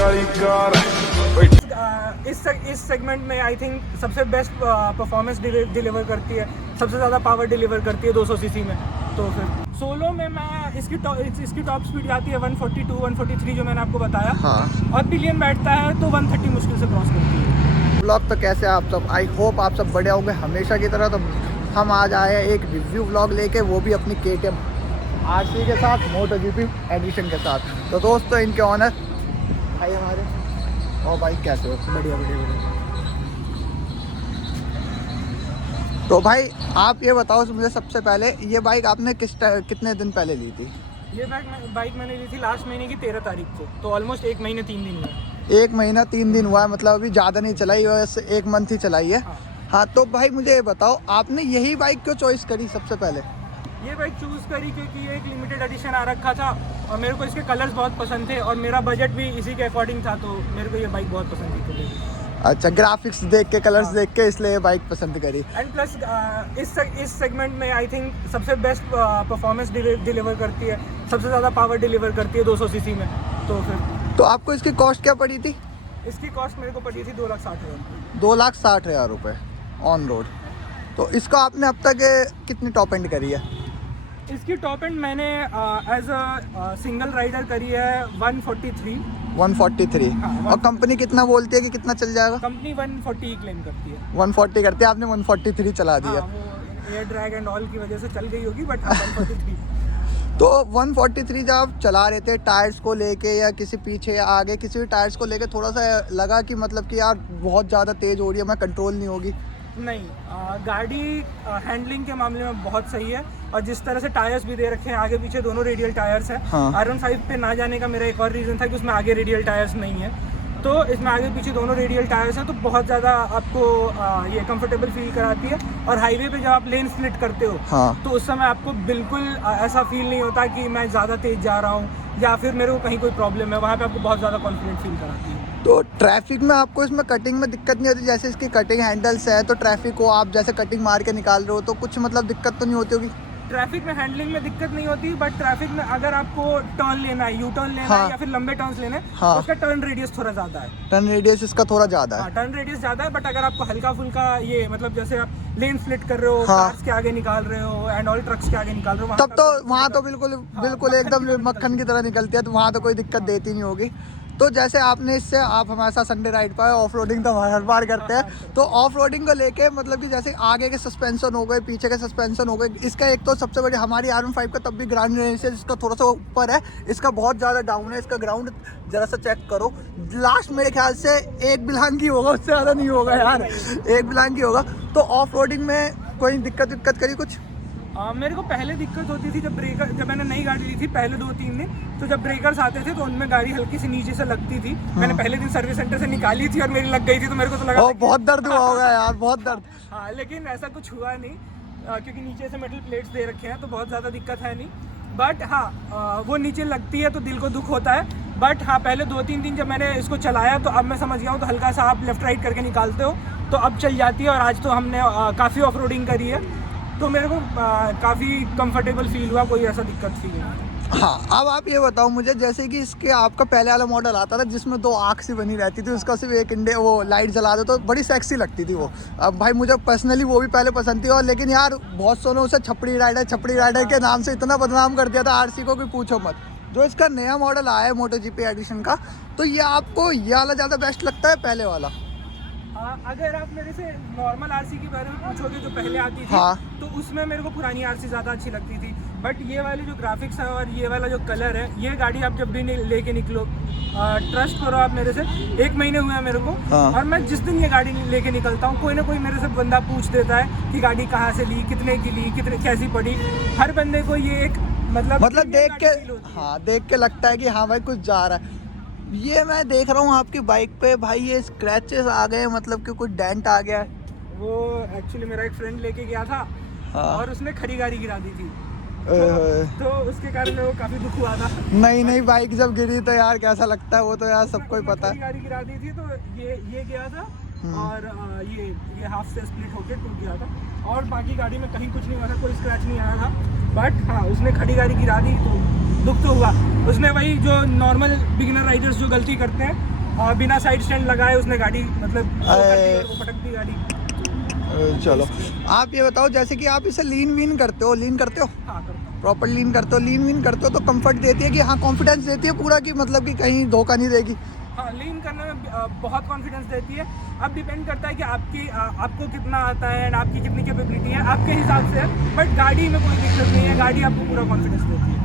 काली car इस segment में I think सबसे बेस्ट परफॉर्मेंस डिलीवर करती है, सबसे ज़्यादा पावर डिलीवर करती है 200 सीसी में। तो फिर सोलो में मैं इसकी टॉप स्पीड जाती है 142 143 जो मैंने आपको बताया। हाँ। और पिलियन बैठता है तो 130 मुश्किल से क्रॉस करती है। व्लॉग तो कैसे आप सब, आई होप आप सब बड़े होंगे हमेशा की तरह। तो हम आज आए हैं एक रिव्यू व्लॉग लेके, वो भी अपनी KTM RC के साथ, MotoGP एडिशन के साथ। तो दोस्तों इनके ऑनर भाई हमारे, और भाई कैसे हो? बढ़िया बढ़िया बढ़िया। तो भाई आप ये बताओ मुझे सबसे पहले, ये बाइक आपने कितने दिन पहले ली थी? ये बाइक मैंने ली थी लास्ट महीने की 13 तारीख को, तो ऑलमोस्ट 1 महीने 3 दिन हुए। 1 महीना 3 दिन हुआ है, मतलब अभी ज़्यादा नहीं चलाई, वैसे 1 मंथ ही चलाई है। हाँ, तो भाई मुझे ये बताओ आपने यही बाइक क्यों चॉइस करी सबसे पहले? ये बाइक चूज़ करी क्योंकि ये एक लिमिटेड एडिशन आ रखा था और मेरे को इसके कलर्स बहुत पसंद थे और मेरा बजट भी इसी के अकॉर्डिंग था, तो मेरे को ये बाइक बहुत पसंद थी। तो अच्छा, ग्राफिक्स देख के, कलर्स देख के इसलिए ये बाइक पसंद करी। एंड प्लस इस सेगमेंट में आई थिंक सबसे बेस्ट परफॉर्मेंस डिलीवर करती है, सबसे ज़्यादा पावर डिलीवर करती है 200 सीसी में। तो फिर तो आपको इसकी कॉस्ट क्या पड़ी थी? इसकी कॉस्ट मेरे को पड़ी थी 2,60,000। 2,60,000 रुपये ऑन रोड। तो इसको आपने अब तक कितनी टॉप एंड करी है? इसकी टॉप एंड मैंने एज अ सिंगल राइडर करी है 143। 143। हाँ, और कंपनी कितना बोलती है कि कितना चल जाएगा? कंपनी 140 क्लेम करती है। 140 करती है, आपने 143 चला दिया। हाँ, वो एयर ड्रैग एंड ऑल की वजह से चल गई होगी, बट 143। तो 143 जब आप चला रहे थे, टायर्स को लेके या किसी पीछे या आगे किसी भी टायर्स को लेके थोड़ा सा लगा कि मतलब कि यार बहुत ज़्यादा तेज़ हो रही है, मैं कंट्रोल नहीं होगी? नहीं, गाड़ी हैंडलिंग के मामले में बहुत सही है और जिस तरह से टायर्स भी दे रखे हैं, आगे पीछे दोनों रेडियल टायर्स हैं। हाँ। R15 पे ना जाने का मेरा एक और रीज़न था कि उसमें आगे रेडियल टायर्स नहीं है, तो इसमें आगे पीछे दोनों रेडियल टायर्स हैं, तो बहुत ज़्यादा आपको ये कंफर्टेबल फील कराती है। और हाईवे पे जब आप लेन स्प्लिट करते हो, हाँ। तो उस समय आपको बिल्कुल ऐसा फील नहीं होता कि मैं ज़्यादा तेज़ जा रहा हूँ या फिर मेरे को कहीं कोई प्रॉब्लम है। वहाँ पे आपको बहुत ज़्यादा कॉन्फिडेंट फील कराती है। तो ट्रैफिक में आपको इसमें कटिंग में दिक्कत नहीं होती? जैसे इसकी कटिंग हैंडल्स है, तो ट्रैफिक को आप जैसे कटिंग मार के निकाल रहे हो तो कुछ मतलब दिक्कत तो नहीं होती होगी? ट्रैफिक में हैंडलिंग में दिक्कत नहीं होती, बट ट्रैफिक में अगर आपको टर्न लेना है, यू टर्न लेना हाँ। है या फिर लंबे टर्न्स लेने हैं, हाँ। तो उसका टर्न रेडियस थोड़ा ज़्यादा है। टर्न रेडियस इसका थोड़ा ज़्यादा है। हाँ, टर्न रेडियस ज़्यादा है, बट अगर आपको हल्का फुल्का ये मतलब जैसे आप लेन स्प्लिट कर रहे हो, हाँ। कार्स के आगे निकाल रहे हो एंड ऑल ट्रक्स के आगे निकाल रहे हो, तब तो वहाँ तो बिल्कुल एकदम मक्खन की तरह निकलती है, तो वहाँ तो कोई दिक्कत देती नहीं होगी। तो जैसे आपने इससे, आप हमारे साथ संडे राइड पर ऑफ रोडिंग तो हर बार करते हैं, तो ऑफ रोडिंग को लेके मतलब कि जैसे आगे के सस्पेंशन हो गए, पीछे के सस्पेंशन हो गए, इसका एक तो सबसे बड़ी हमारी R15 का तब भी ग्राउंड रेंज से इसका थोड़ा सा ऊपर है, इसका बहुत ज़्यादा डाउन है। इसका ग्राउंड ज़रा सा चेक करो, लास्ट मेरे ख्याल से 1 बिलांगी होगा, उससे ज़्यादा नहीं होगा यार, 1 बिलांगी होगा। तो ऑफ रोडिंग में कोई दिक्कत करी कुछ? मेरे को पहले दिक्कत होती थी जब मैंने नई गाड़ी ली थी, पहले 2-3 दिन, तो जब ब्रेकर्स आते थे तो उनमें गाड़ी हल्की सी नीचे से लगती थी। मैंने पहले दिन सर्विस सेंटर से निकाली थी और मेरी लग गई थी, तो मेरे को तो लगा बहुत दर्द हुआ होगा यार, बहुत दर्द। हाँ, लेकिन ऐसा कुछ हुआ नहीं क्योंकि नीचे से मेटल प्लेट्स दे रखे हैं, तो बहुत ज़्यादा दिक्कत है नहीं। बट हाँ, वो नीचे लगती है तो दिल को दुख होता है। बट हाँ, पहले 2-3 दिन जब मैंने इसको चलाया तो अब मैं समझ गया हूँ, तो हल्का सा आप लेफ्ट राइट करके निकालते हो तो अब चल जाती है। और आज तो हमने काफ़ी ऑफ रोडिंग करी है, तो मेरे को काफ़ी कंफर्टेबल फील हुआ, कोई ऐसा दिक्कत फील नहीं। हाँ, अब आप ये बताओ मुझे, जैसे कि इसके आपका पहले वाला मॉडल आता था जिसमें 2 आँख सी बनी रहती थी, उसका सिर्फ एक इंडे वो लाइट जला दो तो बड़ी सेक्सी लगती थी वो। अब भाई मुझे पर्सनली वो भी पहले पसंद थी, और लेकिन यार बहुत सौ ने उसे छपड़ी राइडर के नाम से इतना बदनाम कर दिया था RC को कि पूछो मत। जो इसका नया मॉडल आया है MotoGP एडिशन का, तो ये आपको ये वाला ज़्यादा बेस्ट लगता है पहले वाला? अगर आप मेरे से नॉर्मल RC के बारे में पूछोगे जो पहले आती थी, हाँ। तो उसमें मेरे को पुरानी RC ज़्यादा अच्छी लगती थी। बट ये वाली जो ग्राफिक्स है और ये वाला जो कलर है, ये गाड़ी आप जब भी लेके निकलो, ट्रस्ट करो आप मेरे से, 1 महीने हुए हैं मेरे को। हाँ। और मैं जिस दिन ये गाड़ी लेके निकलता हूँ, कोई ना कोई मेरे से बंदा पूछ देता है कि गाड़ी कहाँ से ली, कितने की ली, कैसी पड़ी। हर बंदे को ये एक मतलब देख के, हाँ, देख के लगता है कि हाँ भाई कुछ जा रहा है। ये मैं देख रहा हूँ आपकी बाइक पे भाई, ये स्क्रैचेस आ गए, मतलब कि कुछ डेंट आ गया है। वो एक्चुअली मेरा एक फ्रेंड लेके गया था। हाँ। और उसने खड़ी गाड़ी गिरा दी थी, तो उसके कारण मेरे को काफी दुख हुआ था। नहीं बाइक जब गिरी तो यार कैसा लगता है वो तो यार सबको ही पता है। गाड़ी गिरा दी थी, तो ये गया था और ये हाफ से स्प्लिट होकर टूट गया था। और बाकी गाड़ी में कहीं कुछ नहीं हुआ था, कोई स्क्रैच नहीं आया था। बट हाँ, उसने खड़ी गाड़ी गिरा दी तो दुख तो हुआ। उसने वही जो नॉर्मल बिगिनर राइडर्स जो गलती करते हैं, और बिना साइड स्टैंड लगाए उसने गाड़ी मतलब वो पटक दी गाड़ी। चलो आप ये बताओ, जैसे कि आप इसे लीन वीन करते हो, लीन करते हो? हाँ, करता हूँ। प्रॉपर लीन करते हो, लीन वीन करते हो तो कंफर्ट देती है कि हाँ, कॉन्फिडेंस देती है पूरा कि मतलब कि कहीं धोखा नहीं देगी? हाँ, लीन करने में बहुत कॉन्फिडेंस देती है। अब डिपेंड करता है कि आपको कितना आता है एंड आपकी कितनी कैपेबिलिटी है, आपके हिसाब से है। बट गाड़ी में कोई दिक्कत नहीं है, गाड़ी आपको पूरा कॉन्फिडेंस देती है।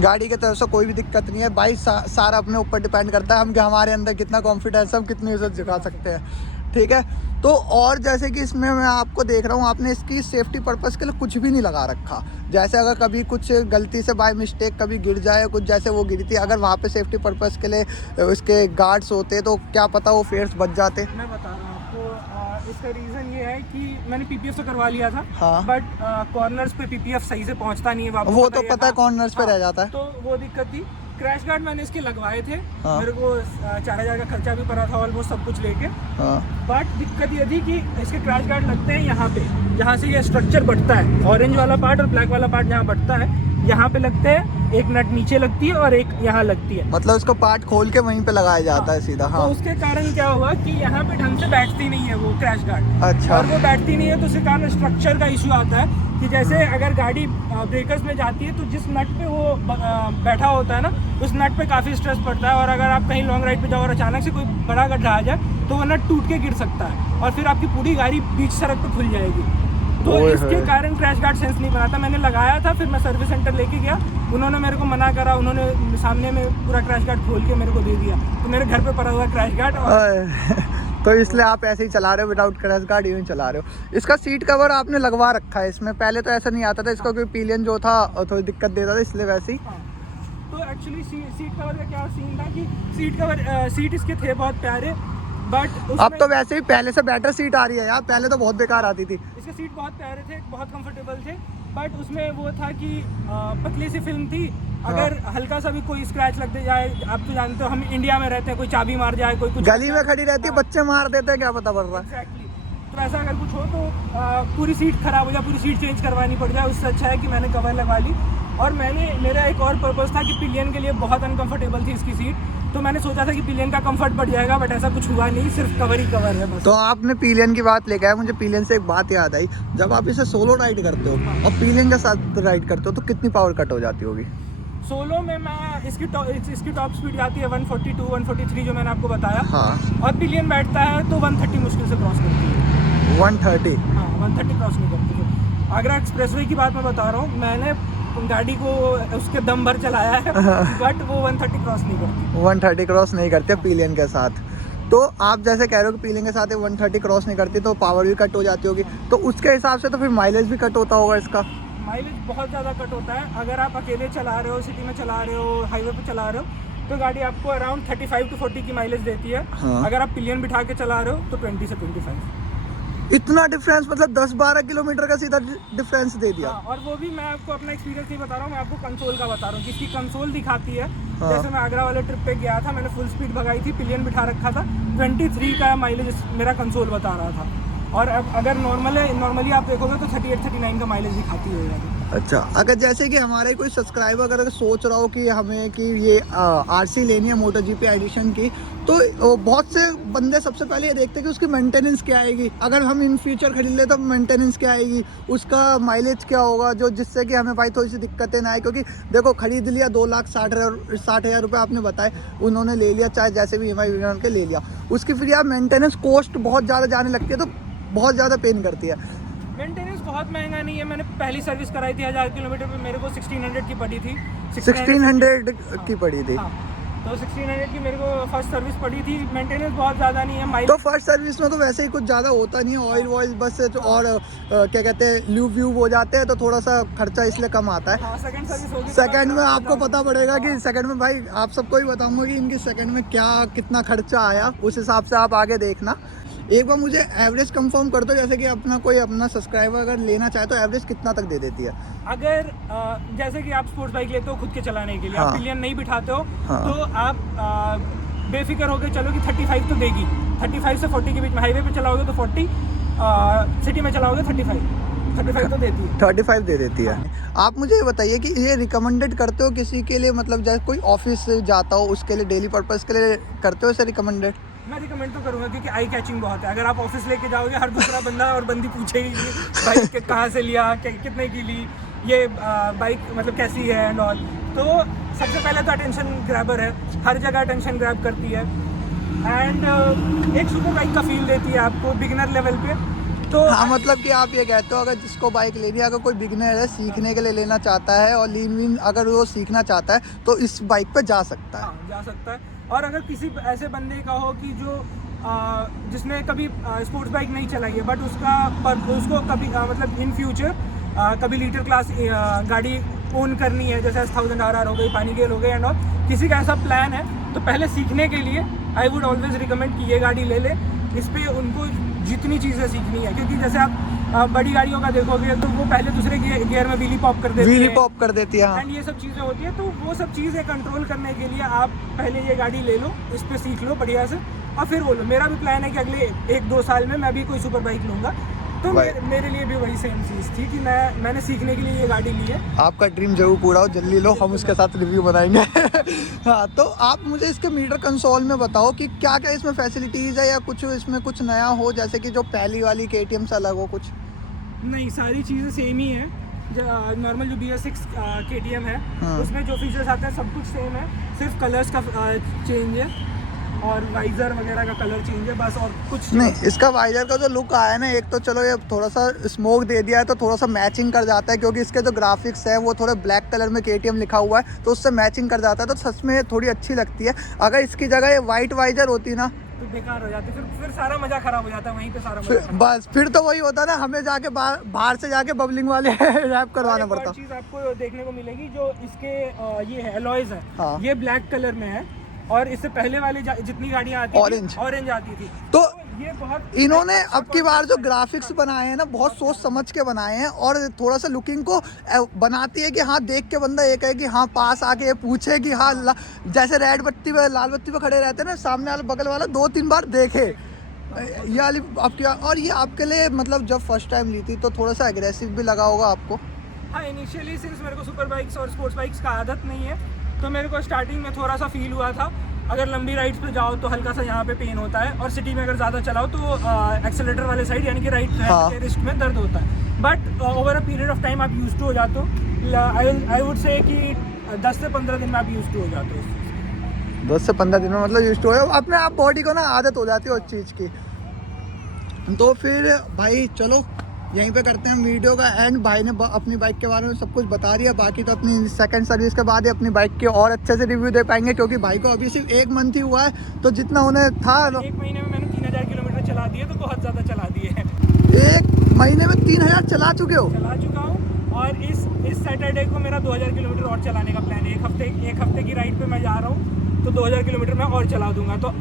गाड़ी की तरफ से कोई भी दिक्कत नहीं है भाई, सारा अपने ऊपर डिपेंड करता है हम कि हमारे अंदर कितना कॉन्फिडेंस है, हम कितनी इज्जत दिखा सकते हैं। ठीक है, तो और जैसे कि इसमें मैं आपको देख रहा हूँ, आपने इसकी सेफ्टी पर्पस के लिए कुछ भी नहीं लगा रखा। जैसे अगर कभी कुछ गलती से बाय मिस्टेक कभी गिर जाए, कुछ जैसे वो गिरी थी, अगर वहाँ पे सेफ्टी पर्पस के लिए उसके गार्ड्स होते तो क्या पता वो फेयर्स बच जाते। मैं बता रहा हूँ आपको, इसका रीज़न ये है कि मैंने पीपीएफ तो करवा लिया था। हाँ। बट कॉर्नर्स पे पीपीएफ सही से पहुँचता नहीं है, आपको वो तो पता है, कॉर्नर्स पे रह जाता है। तो वो दिक्कत थी। क्रैश गार्ड मैंने इसके लगवाए थे। हाँ। मेरे को 4000 का खर्चा भी पड़ा था ऑलमोस्ट सब कुछ लेके। हाँ। बट दिक्कत ये थी कि इसके क्रैश गार्ड लगते हैं यहाँ पे, जहाँ से ये स्ट्रक्चर बढ़ता है, ऑरेंज वाला पार्ट और ब्लैक वाला पार्ट जहाँ बढ़ता है, यहाँ पे लगते हैं। एक नट नीचे लगती है और एक यहाँ लगती है, मतलब इसको पार्ट खोल के वहीं पे लगाया जाता है सीधा। हाँ। तो उसके कारण क्या हुआ कि यहाँ पे ढंग से बैठती नहीं है वो क्रैश गार्ड। अच्छा। और वो बैठती नहीं है तो उसके कारण स्ट्रक्चर का इशू आता है कि जैसे अगर गाड़ी ब्रेकर्स में जाती है तो जिस नट पे वो बैठा होता है ना, उस नट पे काफ़ी स्ट्रेस पड़ता है। और अगर आप कहीं लॉन्ग राइड पे जाओ और अचानक से कोई बड़ा गड्ढा आ जाए तो वो नट टूट के गिर सकता है और फिर आपकी पूरी गाड़ी बीच सड़क पे खुल जाएगी। तो इसके कारण क्रैश गार्ड सेंस नहीं बनाता। मैंने लगाया था, फिर मैं सर्विस सेंटर लेके गया, उन्होंने मेरे को मना करा, उन्होंने सामने में पूरा क्रैश गार्ड खोल के मेरे को दे दिया। तो मेरे घर पे पड़ा हुआ क्रैश गार्ड। तो इसलिए आप ऐसे ही चला रहे हो, विदाउट क्रैश गार्ड यूँ चला रहे हो। इसका सीट कवर आपने लगवा रखा है इसमें, पहले तो ऐसा नहीं आता था, इसका कोई पिलियन जो था थोड़ी दिक्कत देता था, इसलिए वैसे ही। तो एक्चुअली सीट कवर का क्या सीन था कि सीट इसके थे बहुत प्यारे, बट अब तो वैसे ही पहले से बेटर सीट आ रही है यार, पहले तो बहुत बेकार आती थी। इसके सीट बहुत प्यारे थे, बहुत कंफर्टेबल थे। बट उसमें वो था कि पतली सी फिल्म थी, अगर हल्का सा भी कोई स्क्रैच लग जाए, आप तो जानते हो हम इंडिया में रहते हैं, कोई चाबी मार जाए, कोई कुछ गली में खड़ी रहती है, बच्चे मार देते हैं, क्या पता पड़ रहा है। एग्जैक्टली। तो ऐसा अगर कुछ हो तो पूरी सीट खराब हो जाए, पूरी सीट चेंज करवानी पड़ जाए, उससे अच्छा है कि मैंने कवर लगवा ली। और मेरा एक और पर्पस था कि पिलियन के लिए बहुत अनकंफर्टेबल थी इसकी सीट, तो मैंने सोचा था कि पिलियन का कंफर्ट बढ़ जाएगा, बट ऐसा कुछ हुआ नहीं, सिर्फ कवर ही कवर है बस। तो आपने पिलियन की बात लेके आए, मुझे पिलियन से एक बात याद आई, जब आप इसे सोलो राइड करते हो और पिलियन के साथ राइड करते हो तो कितनी पावर कट हो जाती होगी? सोलो में मैं इसकी टॉप स्पीड जाती है 142 143 जो मैंने आपको बताया। हाँ। और पिलियन बैठता है तो 130 मुश्किल से क्रॉस करती है। 130? हाँ, 130 क्रॉस नहीं करती है। आगरा एक्सप्रेसवे की बात मैं बता रहा हूँ, मैंने गाड़ी को उसके दम भर चलाया है, बट वो 130 क्रॉस नहीं करती। 130 क्रॉस नहीं करते पिलियन के साथ। तो आप जैसे कह रहे हो कि पिलियन के साथ 130 क्रॉस नहीं करती तो पावर भी कट हो जाती होगी, तो उसके हिसाब से तो फिर माइलेज भी कट होता होगा इसका? माइलेज बहुत ज़्यादा कट होता है। अगर आप अकेले चला रहे हो, सिटी में चला रहे हो, हाईवे पे चला रहे हो, तो गाड़ी आपको अराउंड 35 to 40 की माइलेज देती है। हाँ। अगर आप पिलियन बिठा के चला रहे हो तो 20 से 25। इतना डिफरेंस, मतलब 10-12 किलोमीटर का सीधा डिफरेंस दे दिया। हाँ, और वो भी मैं आपको अपना एक्सपीरियंस नहीं बता रहा हूँ, मैं आपको कंसोल का बता रहा हूँ, जिसकी कंसोल दिखाती है। हाँ। जैसे मैं आगरा वाले ट्रिप पे गया था, मैंने फुल स्पीड भगाई थी, पिलियन बिठा रखा था, 23 का माइलेज मेरा कंसोल बता रहा था। और अब अगर नॉर्मली आप देखोगे तो 38-39 का माइलेज दिखाती है गाड़ी। अच्छा, अगर जैसे कि हमारे कोई सब्सक्राइबर अगर सोच रहा हो कि हमें कि ये आरसी लेनी है मोटो जीपी एडिशन की, तो बहुत से बंदे सबसे पहले ये देखते हैं कि उसकी मेंटेनेंस क्या आएगी, अगर हम इन फ्यूचर खरीद ले तो मेंटेनेंस क्या आएगी, उसका माइलेज क्या होगा, जो जिससे कि हमें भाई थोड़ी सी दिक्कतें ना आए। क्योंकि देखो खरीद लिया 2,60,000 रुपये आपने बताए, उन्होंने ले लिया, चाहे जैसे भी EMI उनके ले लिया, उसकी फिर यार मेंटेनेंस कॉस्ट बहुत ज़्यादा जाने लगती है, तो बहुत ज़्यादा पेन करती है। मेंटेनेंस बहुत महंगा नहीं है। मैंने पहली सर्विस कराई थी 1000 किलोमीटर पे, मेरे को 1600 की पड़ी थी। 1600 की पड़ी थी? हाँ, तो 1600 की मेरे को फर्स्ट सर्विस पड़ी थी। मेंटेनेंस बहुत ज़्यादा नहीं है। तो फर्स्ट सर्विस में तो वैसे ही कुछ ज़्यादा होता नहीं है, ऑयल वॉयल बस, और क्या कहते हैं ल्यूब व्यूब हो जाते हैं, तो थोड़ा सा खर्चा इसलिए कम आता है। हाँ, सेकंड सर्विस होगी। सेकंड में आपको पता पड़ेगा कि सेकंड में, भाई आप सबको ही बताऊंगा कि इनकी सेकंड में क्या कितना खर्चा आया, उस हिसाब से आप आगे देखना। एक बार मुझे एवरेज कंफर्म कर दो, जैसे कि अपना सब्सक्राइबर अगर लेना चाहे तो एवरेज कितना तक दे देती है? अगर जैसे कि आप स्पोर्ट्स बाइक लेते हो खुद के चलाने के लिए, हाँ। आप पिलियन नहीं बिठाते हो, हाँ। तो आप बेफिक्र होकर चलो कि 35 तो देगी, 35 से 40 के बीच में। हाईवे पे चलाओगे तो 40, सिटी में चलाओगे 35 तो देती है, 35 दे देती है। आप मुझे ये बताइए कि ये रिकमेंडेड करते हो किसी के लिए, मतलब जैसे कोई ऑफिस जाता हो उसके लिए, डेली पर्पस के लिए करते हो इसे रिकमेंडेड? मैं रिकमेंड तो करूँगा क्योंकि आई कैचिंग बहुत है। अगर आप ऑफिस लेके जाओगे, हर दूसरा बंदा और बंदी पूछेगी कि भाई कहाँ से लिया, कितने की ली, ये बाइक मतलब कैसी है एंड ऑल। तो सबसे पहले तो अटेंशन ग्रैबर है, हर जगह अटेंशन ग्रैब करती है एंड एक सुपर बाइक का फील देती है आपको बिगिनर लेवल पे। तो हाँ, मतलब कि आप ये कहते हो अगर जिसको बाइक लेनी है, अगर कोई बिगिनर है सीखने के लिए लेना चाहता है और लीन वीन अगर वो सीखना चाहता है तो इस बाइक पे जा सकता है। हाँ, जा सकता है। और अगर किसी ऐसे बंदे का हो कि जो जिसने कभी स्पोर्ट्स बाइक नहीं चलाई है बट उसको कभी मतलब इन फ्यूचर कभी लीटर क्लास गाड़ी ओन करनी है, जैसे 1000 RR हो गई, पानी गेल हो गई एंड ऑल, किसी का ऐसा प्लान है तो पहले सीखने के लिए आई वुड ऑलवेज रिकमेंड कि ये गाड़ी ले ले। इस पर उनको जितनी चीज़ें सीखनी है, क्योंकि जैसे आप बड़ी गाड़ियों का देखोगे तो वो पहले दूसरे गियर में व्हीली पॉप कर देती है, व्हीली पॉप कर देती है। एंड ये सब चीज़ें होती है। तो वो सब चीज़ें कंट्रोल करने के लिए आप पहले ये गाड़ी ले लो, इस पर सीख लो बढ़िया से और फिर बोलो। मेरा भी प्लान है कि अगले 1-2 साल में मैं भी कोई सुपर बाइक लूँगा। तो मेरे लिए भी वही सेम चीज़ थी कि मैंने सीखने के लिए ये गाड़ी ली है। आपका ड्रीम जरूर पूरा हो, जल्दी लो, हम उसके साथ रिव्यू बनाएंगे। हाँ, तो आप मुझे इसके मीटर कंसोल में बताओ कि क्या क्या इसमें फैसिलिटीज़ है या कुछ इसमें कुछ नया हो, जैसे कि जो पहली वाली KTM से अलग हो कुछ? नहीं, सारी चीज़ें सेम ही है। नॉर्मल जो BS6 KTM है उसमें जो फीचर्स आते हैं सब कुछ सेम है, सिर्फ कलर्स का चेंज है और वाइजर वगैरह का कलर चेंज है बस, और कुछ नहीं। इसका वाइजर का जो लुक आया है ना, एक तो चलो ये थोड़ा सा स्मोक दे दिया है तो थोड़ा सा मैचिंग कर जाता है, क्योंकि इसके जो ग्राफिक्स है वो थोड़े ब्लैक कलर में KTM लिखा हुआ है तो उससे मैचिंग कर जाता है, तो सच में थोड़ी अच्छी लगती है। अगर इसकी जगह ये वाइट वाइजर होती ना तो बेकार हो जाती, फिर सारा मजा खराब हो जाता है वहीं पे, सारा मजा बस फिर तो वही होता ना, हमें जाके बाहर से जाके बबलिंग वाले रैप करवाना पड़ता। चीज़ आपको देखने को मिलेगी जो इसके ये है एलॉयज है। हाँ। ये ब्लैक कलर में है और इससे पहले वाली जितनी गाड़ियाँ आती थी ऑरेंज आती थी। तो ये बहुत इन्होंने अब की बार जो ग्राफिक्स बनाए हैं ना बहुत सोच समझ के बनाए हैं और थोड़ा सा लुकिंग को बनाती है कि हाँ देख के बंदा ये कहे कि हाँ पास आके पूछे कि हाँ जैसे रेड बत्ती पे लाल बत्ती पे खड़े रहते हैं ना, सामने वाला बगल वाला 2-3 बार देखे ये वाली आपकी। और ये आपके लिए मतलब जब फर्स्ट टाइम ली थी तो थोड़ा सा एग्रेसिव भी लगा होगा आपको? हाँ, इनिशियली सिंस मेरे को सुपर बाइक्स और स्पोर्ट्स बाइक्स का आदत नहीं है तो मेरे को स्टार्टिंग में थोड़ा सा फील हुआ था। अगर लंबी राइड्स पे जाओ तो हल्का सा यहाँ पे पेन होता है और सिटी में अगर ज़्यादा चलाओ तो एक्सेलेरेटर वाले साइड यानी कि राइट के रिस्ट में दर्द होता है। But over a period of time आप यूज टू हो जाते हो। आई वुड से कि 10 से 15 दिन में आप यूज टू हो जाते हो। 10 से 15 दिन में मतलब यूज टू हो अपने आप बॉडी को ना आदत हो जाती है उस चीज़ की। तो फिर भाई चलो यहीं पे करते हैं वीडियो का एंड। भाई ने अपनी बाइक के बारे में सब कुछ बता दिया, बाकी तो अपनी सेकंड सर्विस के बाद ही अपनी बाइक के और अच्छे से रिव्यू दे पाएंगे, क्योंकि भाई को अभी सिर्फ 1 मंथ ही हुआ है तो जितना उन्हें था 1 महीने में मैंने 3000 किलोमीटर चला दिए, तो बहुत ज़्यादा चला दिए हैं। 1 महीने में 3000 चला चुके हो? चला चुका हूँ और इस सैटरडे को मेरा 2000 किलोमीटर और चलाने का प्लान है। एक हफ्ते की राइड पे मैं जा रहा हूँ तो 2000 किलोमीटर मैं और चला दूंगा। तो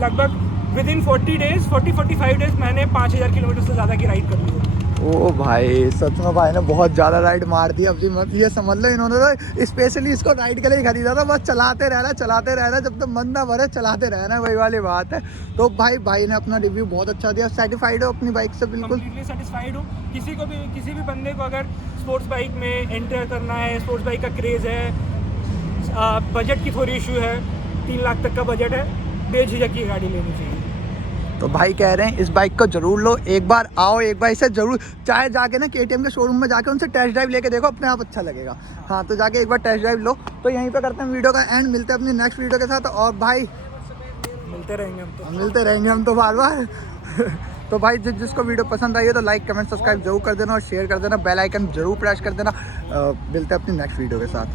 लगभग विद इन 40-45 डेज मैंने 5000 किलोमीटर से ज़्यादा की राइड कर ली है। ओ भाई सच में भाई ने बहुत ज़्यादा राइड मार दी। अब जी मत ये समझ लो इन्होंने तो स्पेशली इसको राइड के लिए ही खरीदा था, बस चलाते रहना जब तक मन ना भरे चलाते रहना, वही वाली बात है। तो भाई ने अपना रिव्यू बहुत अच्छा दिया। सेटिस्फाइड हो अपनी बाइक से? बिल्कुल सेटिस्फाइड हूँ। किसी भी बंदे को अगर स्पोर्ट्स बाइक में एंटर करना है, स्पोर्ट्स बाइक का क्रेज़ है, बजट की थोड़ी इशू है, 3 लाख तक का बजट है, बेझिझक की गाड़ी लेनी चाहिए। तो भाई कह रहे हैं इस बाइक को जरूर लो, एक बार आओ, एक बार इसे जरूर चाहे जाके ना KTM के शोरूम में जाके उनसे टेस्ट ड्राइव लेके देखो, अपने आप अच्छा लगेगा। हाँ, तो जाके एक बार टेस्ट ड्राइव लो। तो यहीं पे करते हैं वीडियो का एंड, मिलते हैं अपनी नेक्स्ट वीडियो के साथ। और भाई मिलते रहेंगे हम तो बार तो भाई जिसको वीडियो पसंद आई है तो लाइक कमेंट सब्सक्राइब जरूर कर देना और शेयर कर देना, बेल आइकन जरूर प्रेस कर देना। मिलते हैं अपनी नेक्स्ट वीडियो के साथ।